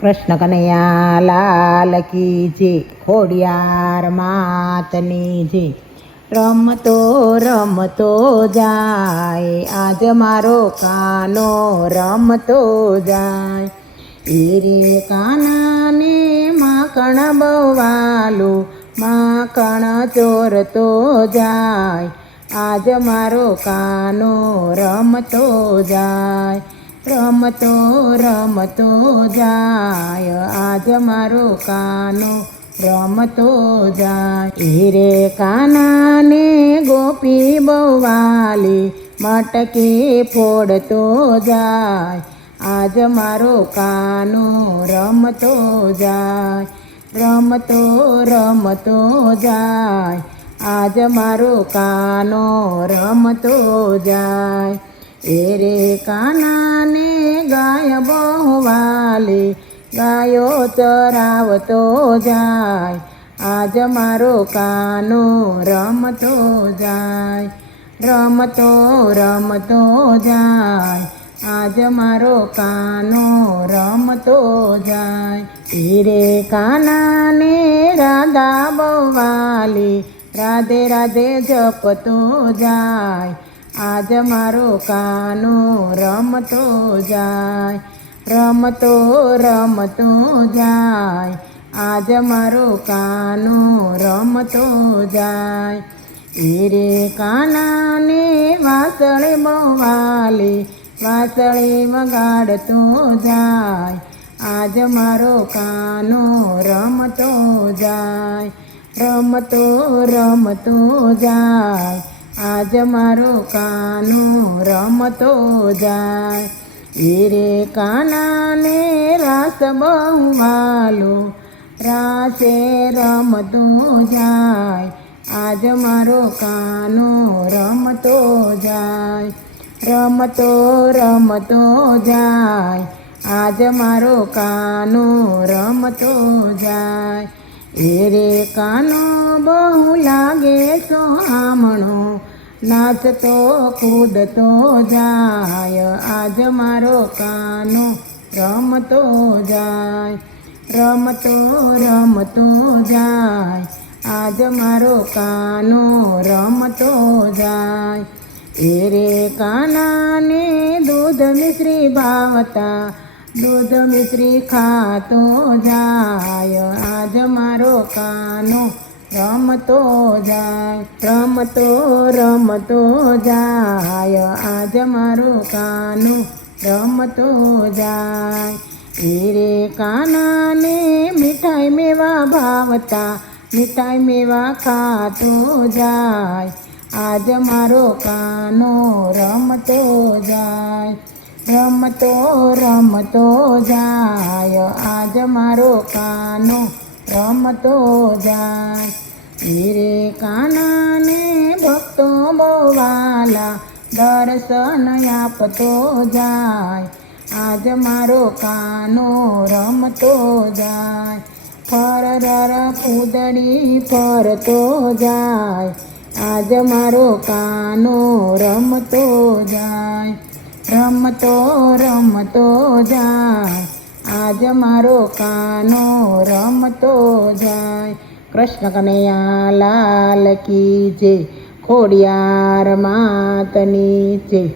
કૃષ્ણ કનૈયા લાલ કી જય, ખોડિયાર માતની જય. રમતો રમતો જાય, આજ મારો કાનો રમતો જાય. એ રે કાનાને માખણ બવાલું, માખણ ચોરતો જાય. આજ મારો કાનો રમતો જાય, રમતો રમતો જાય. આજ મારો કાનો રમતો જાય. એ રે કાનાને ગોપી બવાલી, મટકી ફોડતો જાય. આજ મારો કાનો રમતો જાય, રમતો રમતો જાય. આજ મારો કાનો રમતો જાય. એ રે કાનાને ગાય બહુવાલી, ગાયો ચરાવતો જાય. આજ મારો કાનો રમતો જાય, રમતો રમતો જાય. આજ મારો કાનો રમતો જાય. એ રે કાનાને રાધા બહુવાલી, રાધે રાધે જપતો જાય. આજ મારો કાનો રમતો જાય, રમતો રમતો જાય. આજ મારો કાનો રમતો જાય. એ રે કાનાને વાસળે બહુવાલી, વાસળે વગાડતો જાય. આજ મારો કાનો રમતો જાય, રમતો રમતો જાય. આજ મારો કાનો રમતો જાય. એ રે કાનાને રાસ બહુવાલો, રાસે રમતો જાય. આજ મારો કાનો રમતો જાય, રમતો રમતો જાય. આજ મારો કાનો રમતો જાય. એ રે કાનો બહુ લાગે સોહામણો, નાચતો કૂદતો જાય. આજ મારો કાનો રમતો જાય, રમતો રમતો જાય. આજ મારો કાનો રમતો જાય. એ રે કાનાને દૂધ મિશ્રી ભાવતા, દૂધ મિશ્રી ખાતો જાય. આજ મારો કાનો રમતો જાય, રમતો રમતો જાય. આજ મારો કાનો રમતો જાય. એ રે કાનાને મીઠાઈ મેવા ભાવતા, મીઠાઈ મેવા ખાતો જાય. આજ મારો કાનો રમતો જાય, રમતો રમતો જાય. આજ મારો કાનો રમતો જાય. એ રે કાનાને ભક્તો બહુવાલા, દર્શન આપતો જાય. આજ મારો કાનો રમતો જાય, ફરર પૂદડી ફરતો જાય. આજ મારો કાનો રમતો જાય, રમતો રમતો જાય. આજ મારો કાનો રમતો જાય. કૃષ્ણ કનૈયા લાલ કી જય, ખોડિયાર માતની જય.